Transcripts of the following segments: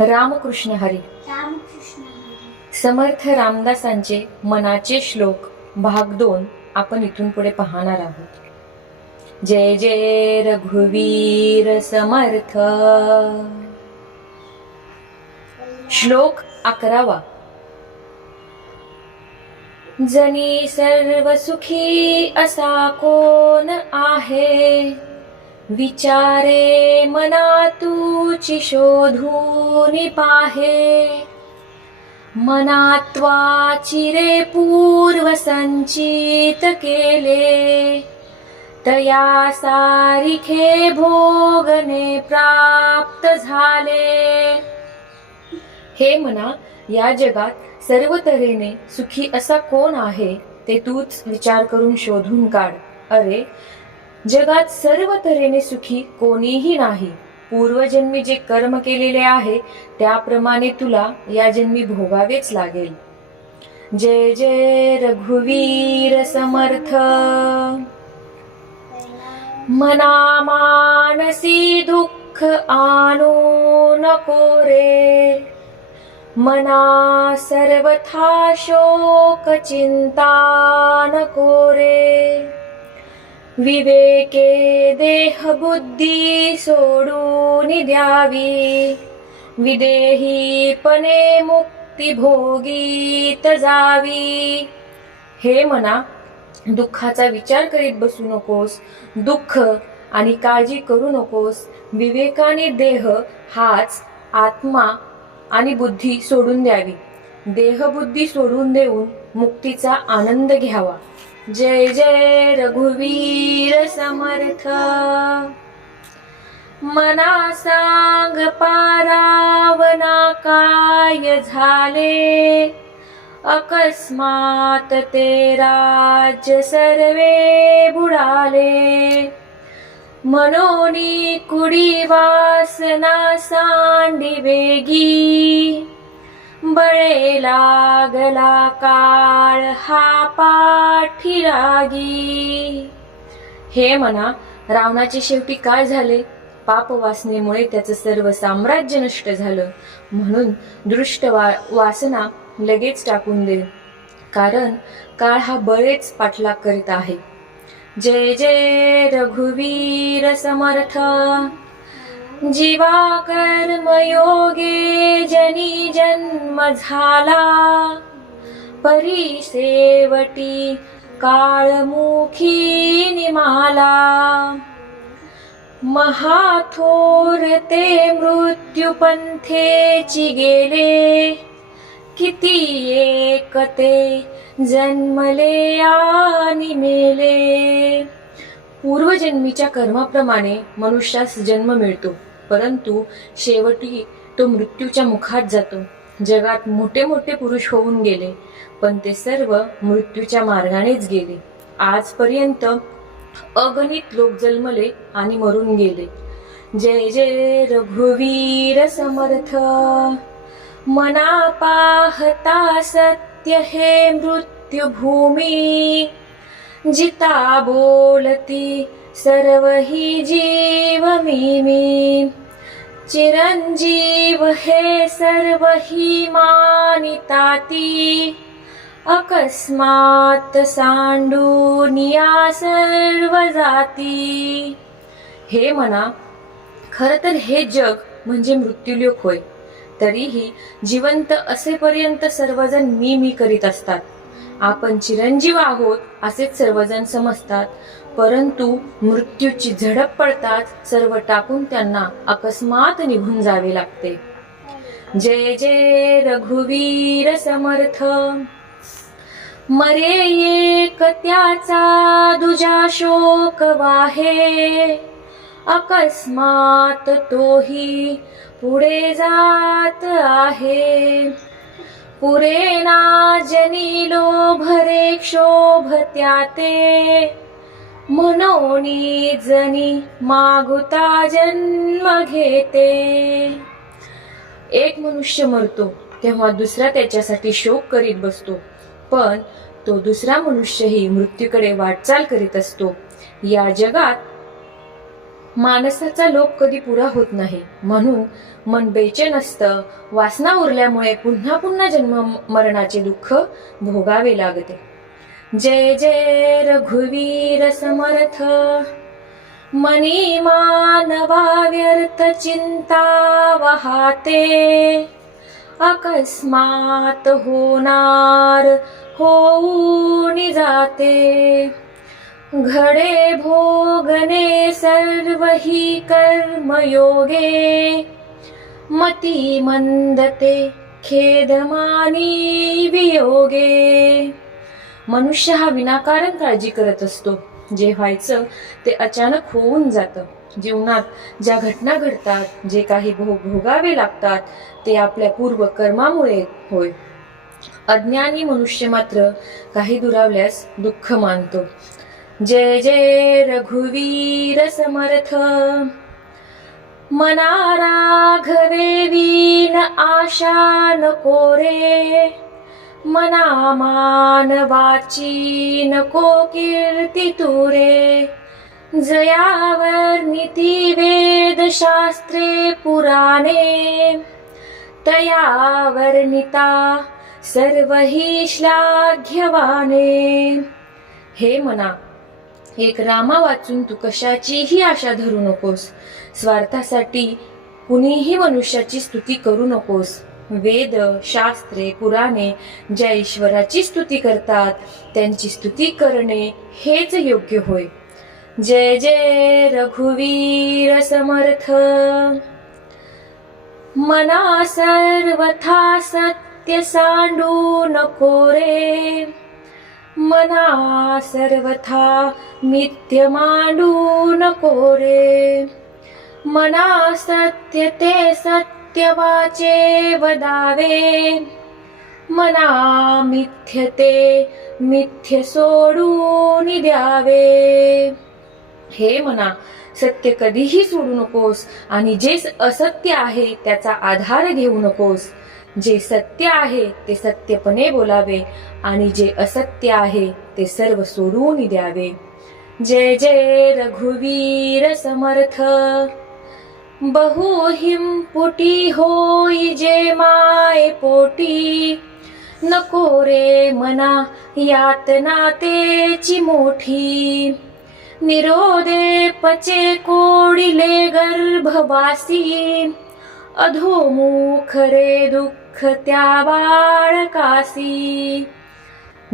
रामकृष्ण हरी. समर्थ रामदासांचे मनाचे श्लोक भाग दोन आपण इथून पुढे पाहणार आहोत. जय जय रघुवीर समर्थ. श्लोक अकरावा. जनी सर्व सुखी असा कोण आहे? विचारे मना तूची शोधून पाहे। मनात्वा चिरे पूर्व संचित केले। तया सारिखे भोगने प्राप्त झाले। हे मना या जगात सर्व तऱ्हेने सुखी असा कोण आहे ते तूच विचार करून शोधून काढ. अरे जगात सर्व तऱ्हेने सुखी कोणीही नाही. पूर्वजन्मी जे कर्म केलेले आहे त्याप्रमाणे तुला या जन्मी भोगावेच लागेल. जय जय रघुवीर समर्थ. मना मानसी दुःख आणू नको रे. मना सर्वथा शोक चिंता नको रे. विवेके देह बुद्धी सोडून द्यावी। विदेहीपणे मुक्ती भोगीत जावी हे मना दुःखाचा विचार करीत बसू नकोस दुःख आणि काळजी करू नकोस विवेकाने देह हाच आत्मा आणि बुद्धी सोडून द्यावी. देहबुद्धी सोडून देऊन मुक्तीचा आनंद घ्यावा. जय जय रघुवीर समर्थ. मना सांग पारावना काय झाले. अकस्मात ते राज्य सर्वे बुडाले. मनोनी कुडी वासना सांडी वेगी. बळे लागला काळ हा पाठी लागी हे म्हणा रावणाचे शेवटी काय झाले? पाप वासनेमुळे त्याचं सर्व साम्राज्य नष्ट झालं. म्हणून दृष्ट वा वासना लगेच टाकून दे. कारण काळ हा बळेच पाठलाग करीत आहे. जय जय रघुवीर समर्थ. जीवा कर्मयोगे जनी जन्म झाला परी सेवटी काळमुखी निमाला। महाथोर ते मृत्युपंथेची गेले किती एकते जन्मले आणि मेले। पूर्वजन्मीच्या कर्माप्रमाणे मनुष्यास जन्म मिळतो। परंतु शेवटी तो मृत्यूच्या मुखात जातो. जगात मोठे मोठे पुरुष होऊन गेले पण ते सर्व मृत्यूच्या मार्गानेच गेले. आजपर्यंत अगणित लोक जन्मले आणि मरून गेले. जय जय रघुवीर समर्थ. मना पाहता सत्य हे मृत्यू भूमी जिता बोलती सर्व ही जीव मी मी चिरंजीव हे सर्व ही मानिताती। अकस्मात सांडून या सर्व जाती हे म्हणा खर तर हे जग म्हणजे मृत्यूलोक होय. तरीही जिवंत असेपर्यंत सर्वजण मी मी करीत असतात. आपण चिरंजीव आहोत असेच सर्वजण समजतात. परंतु मृत्यूची झडप पडताच सर्व टाकून त्यांना अकस्मात निघून जावे लागते. जय जय रघुवीर समर्थ. मरे एक त्याचा दुजा शोक वाहे. अकस्मात तोही पुढे जात आहे. पुरे लोभरे क्षोभत्या ते. मनोनी जनी मागुता जन्म घेते. एक मनुष्य मरतो तेव्हा दुसरा त्याच्यासाठी शोक करीत बसतो. पण तो दुसरा मनुष्यही मृत्यूकडे वाटचाल करीत असतो. या जगात माणसाचा लोभ कधी पुरा होत नाही. म्हणून मन बेचैन असतं. वासना उरल्यामुळे पुन्हा पुन्हा जन्म मरणाचे दुःख भोगावे लागते. जय जय रघुवीर समर्थ. मनी मानवा व्यर्थ चिंता वहाते. अकस्मात होणार होऊन जाते. घडे भोगने सर्व हि कर्मयोगे. मती मंदते खेदमानी वियोगे. मनुष्य हा विनाकारण काळजी करत असतो. जे व्हायचं ते अचानक होऊन जातं. जीवनात ज्या घटना घडतात जे काही भोग भोगावे लागतात ते आपल्या पूर्व कर्मामुळे होय. अज्ञानी मनुष्य मात्र काही दुरावल्यास दुःख मानतो. जय जय रघुवीर समर्थ। मना राघवे वीन आशा न कोरे मना मानवाची नको कीर्ती तुरे जयावर नीती वेद शास्त्रे पुराणे। तया वर्णिता सर्व ही श्लाघ्यवाने। हे मना। एक रामा वाचून तू कशाचीही आशा धरू नकोस. स्वार्थासाठी कुणीही मनुष्याची स्तुती करू नकोस. वेद शास्त्रे पुराणे ज्या ईश्वराची स्तुती करतात त्यांची स्तुती करणे हेच योग्य होय. जय जय रघुवीर समर्थ. मना सर्वथा सत्य सांडू नको रे. मना सर्वथा मिथ्य मांडू नको रे मना सत्य ते सत्य वाचे वदावे. मना मिथ्य ते मिथ्य सोडून द्यावे. हे म्हणा सत्य कधीही सोडू नकोस आणि जे असत्य आहे त्याचा आधार घेऊ नकोस. जे सत्य आहे ते सत्यपणे बोलावे आणि जे असत्य आहे ते सर्व सोडून द्यावे. जय जय रघुवीर समर्थ. बहुहिम पुटी होई जे माय पोटी. नको रे मना यातना तेची मोठी. निरोदे पचे कोडिले गर्भवासी. अधोमुख रे दुःख त्या बाळकासी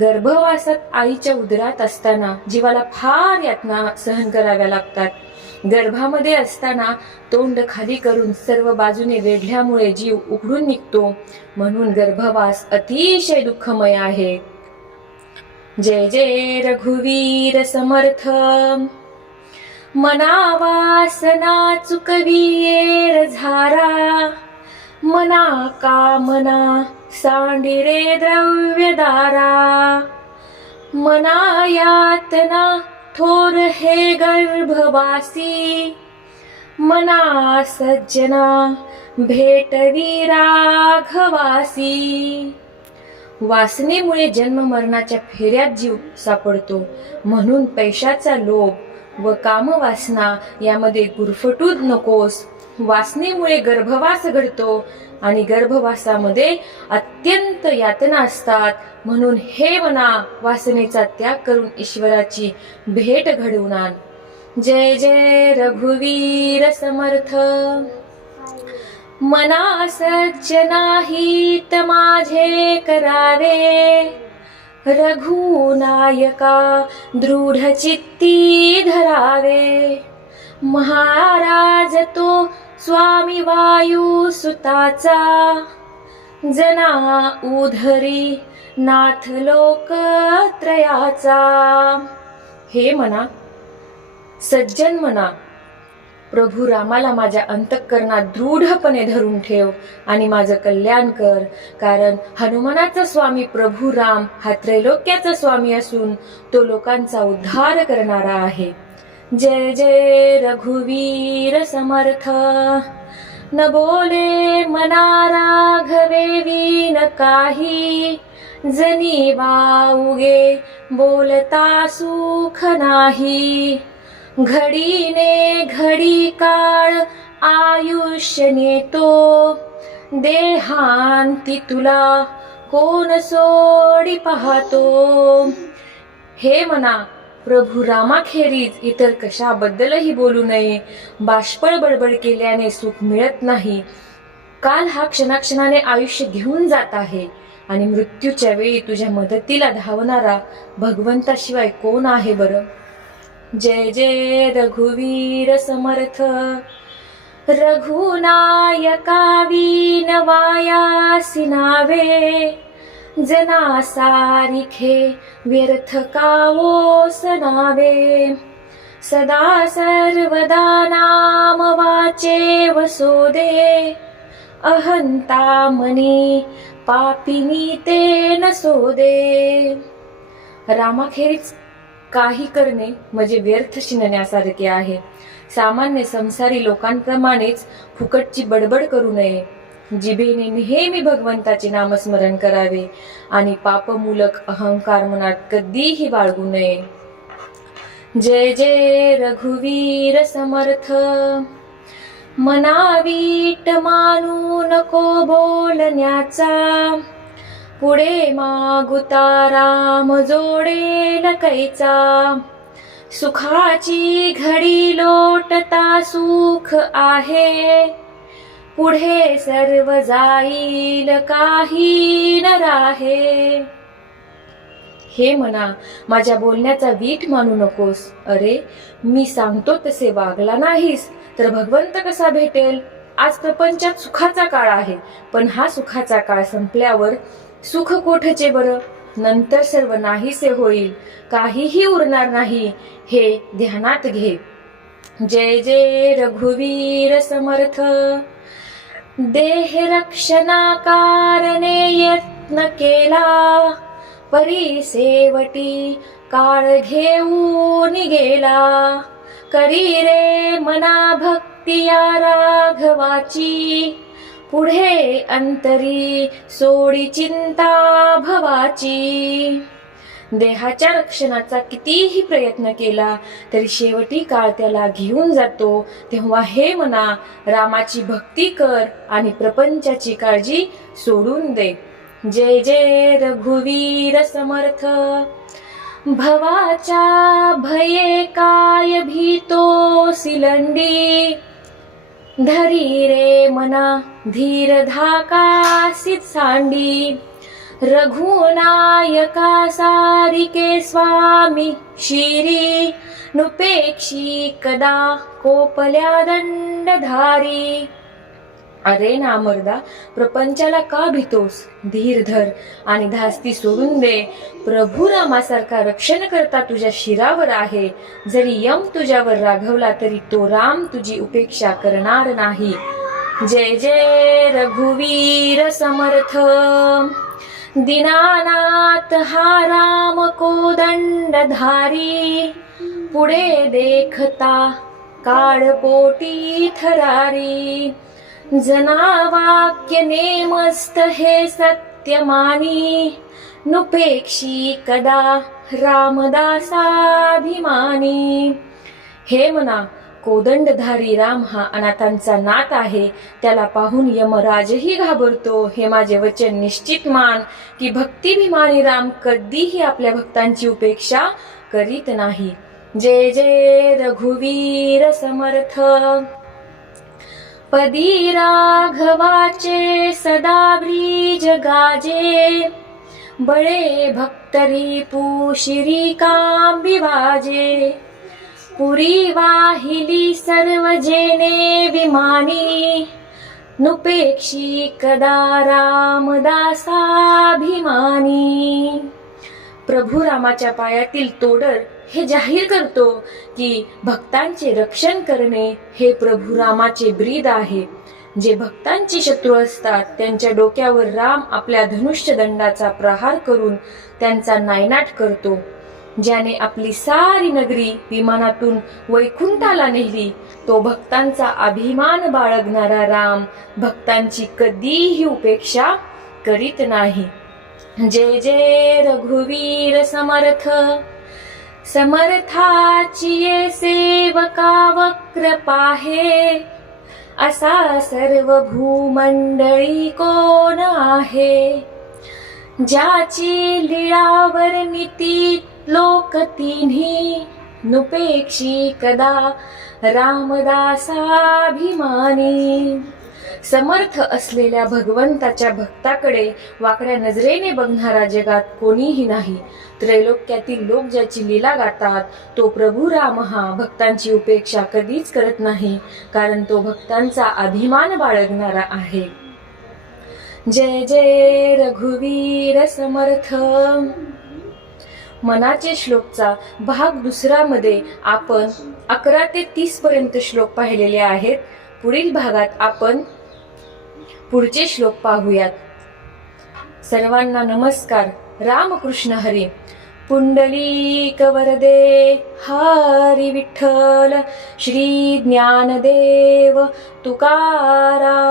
गर्भवासात आईच्या उदरात असताना जीवाला फार यातना सहन कराव्या लागतात. गर्भामध्ये असताना तोंड खाली करून सर्व बाजूने वेढल्यामुळे जीव उघडून निघतो. म्हणून गर्भवास अतिशय दुःखमय आहे. जय जय रघुवीर समर्थ. मनावासना चुकवीर झारा. मना कामना सांडिरे द्रव्यदारा मना यातना थोर हे गर्भवासी मना सज्जना भेटवी राघवासी. वासनेमुळे जन्म मरणाच्या फेऱ्यात जीव सापडतो म्हणून पैशाचा लोभ व कामवासना यामध्ये गुरफटूच नकोस. वासनेमुळे गर्भवास घडतो आणि गर्भवासामध्ये अत्यंत यातना असतात. म्हणून हे मना वासनेचा त्याग करून ईश्वराची भेट घडवून आण. जय जय रघुवीर समर्थ. मना सज्जनाहित माझे करावे. रघुनायका दृढ चित्ती धरावे. महाराज तो स्वामी वायू सुताचा जना उधरी नाथ लोक त्रयाचा. हे म्हणा सज्जन म्हणा प्रभू रामाला माझ्या अंतःकरणात दृढपणे धरून ठेव आणि माझं कल्याण कर कारण हनुमानाचा स्वामी प्रभू राम हा त्रैलोक्याचा स्वामी असून तो लोकांचा उद्धार करणारा आहे. जय जय रघुवीर समर्थ। न बोले मना राघवे वीन काही जनी वाऊगे बोलता सुख नाही। घडीने घडी काळ आयुष्य नेतो देहांती तुला कोण सोडी पाहतो। हे म्हणा प्रभू रामाखेरीज इतर कशाबद्दलही बोलू नये. बाष्पळ बडबड केल्याने सुख मिळत नाही. काल हा क्षणाक्षणाने आयुष्य घेऊन जात आहे आणि मृत्यूच्या वेळी तुझ्या मदतीला धावणारा भगवंताशिवाय कोण आहे बरं? जय जय रघुवीर समर्थ. रघुनायकावीन वायासी नावे. जना सारिखे व्यर्थ कावो सनावे सदा सर्वदा नाम वाचे वसोदे। अहंता मनी पापिनी ते नसोदे रामाखेरीज काही करणे म्हणजे व्यर्थ शिनण्यासारखे आहे. सामान्य संसारी लोकांप्रमाणेच फुकटची बडबड करू नये. जिभेने नेहमी भगवंताचे नामस्मरण करावे आणि पापमूलक अहंकार मनात कधीही बाळगू नये. जय जय रघुवीर समर्थ. मनावीट मानू नको बोलण्याचा. पुढे मागुता राम जोडेल कैचा सुखाची घडी लोटता सुख आहे. पुढे सर्व जाईल काही न राहे. हे म्हणा माझ्या बोलण्याचा वीट मानू नकोस. अरे मी सांगतो तसे वागला नाहीस तर भगवंत कसा भेटेल? आज प्रपंचात सुखाचा काळ आहे पण हा सुखाचा काळ संपल्यावर सुख कोठचे बरं? नंतर सर्व नाहीसे होईल काहीही उरणार नाही हे ध्यानात घे. जय जय रघुवीर समर्थ. देहरक्षणाकारणे यत्न केला. परिसेवटी काळ घेऊन गेला. करी रे मना भक्ती या राघवाची. पुढे अंतरी सोडी चिंता भवाची. देहाच्या रक्षणाचा कितीही प्रयत्न केला तरी शेवटी काळ त्याला घेऊन जातो. तेव्हा हे म्हणा रामाची भक्ती कर आणि प्रपंचाची काळजी सोडून दे. जय जय रघुवीर समर्थ. भवाच्या भये काय भीतो सिलंडी? धरी रे मना धीर धाकासित सांडी. रघुनायका सारिके स्वामी शिरी नुपेक्षी कदा कोपल्या दंडधारी। अरे नामर्दा प्रपंचाला का भीतोस? धीर धर आणि धास्ती सोडून दे। प्रभू रामासारखा रक्षण करता तुझ्या शिरावर आहे। जरी यम तुझ्यावर राघवला तरी तो राम तुझी उपेक्षा करणार नाही। जय जय रघुवीर समर्थ। दिनानात हा राम कोदंडधारी पुढे देखता काळपोटी थरारी. जनावाक्य नेमस्त हे सत्यमानी नुपेक्षी कदा रामदासाभिमानी. हे म्हणा कोदंडधारी राम हा अनाथांचा नात आहे. त्याला पाहून यमराजही घाबरतो. हे माझे वचन निश्चित मान की भक्तिभिमानी राम कधीही आपल्या भक्तांची उपेक्षा करीत नाही. जय जय रघुवीर समर्थ. पदी राघवाचे सदा ब्रीज गाजे बळे भक्तरी पूशिरी कांबी वाजे. पुरी वाहिली सर्व जेने विमानी नुपेक्षी कदा रामदासाभिमानी प्रभू रामाच्या पायातील तोडर हे जाहीर करतो की भक्तांचे रक्षण करणे हे प्रभू रामाचे ब्रीद आहे. जे भक्तांचे शत्रू असतात त्यांच्या डोक्यावर राम आपल्या धनुष्य दंडाचा प्रहार करून त्यांचा नायनाट करतो. ज्याने आपली सारी नगरी विमानातून वैकुंठाला नेली तो भक्तांचा अभिमान बाळगणारा राम भक्तांची कधीही उपेक्षा करीत नाही. जय जय रघुवीर समर्थ. समर्थाची सेवका वक्र पाहे. असा सर्व भूमंडळी कोण आहे? ज्याची लिळावर नीती लोक तिन्ही नुपेक्षी कदा रामदासाभिमानी. समर्थ असलेल्या भगवंताच्या भक्ताकडे वाकड्या नजरेने बघणारा जगात कोणीही नाही. त्रैलोक्यातील लोक ज्याची लीला गातात तो प्रभू राम हा भक्तांची उपेक्षा कधीच करत नाही कारण तो भक्तांचा अभिमान बाळगणारा आहे. जय जय रघुवीर समर्थ. मनाचे श्लोकचा भाग दुसरा मध्ये आपण अकरा ते तीस पर्यंत श्लोक पाहिलेले आहेत. पुढील भागात आपण पुढचे श्लोक पाहूयात. सर्वांना नमस्कार. रामकृष्ण हरी. पुंडलीक वरदे हरी विठ्ठल श्री ज्ञानदेव तुकारा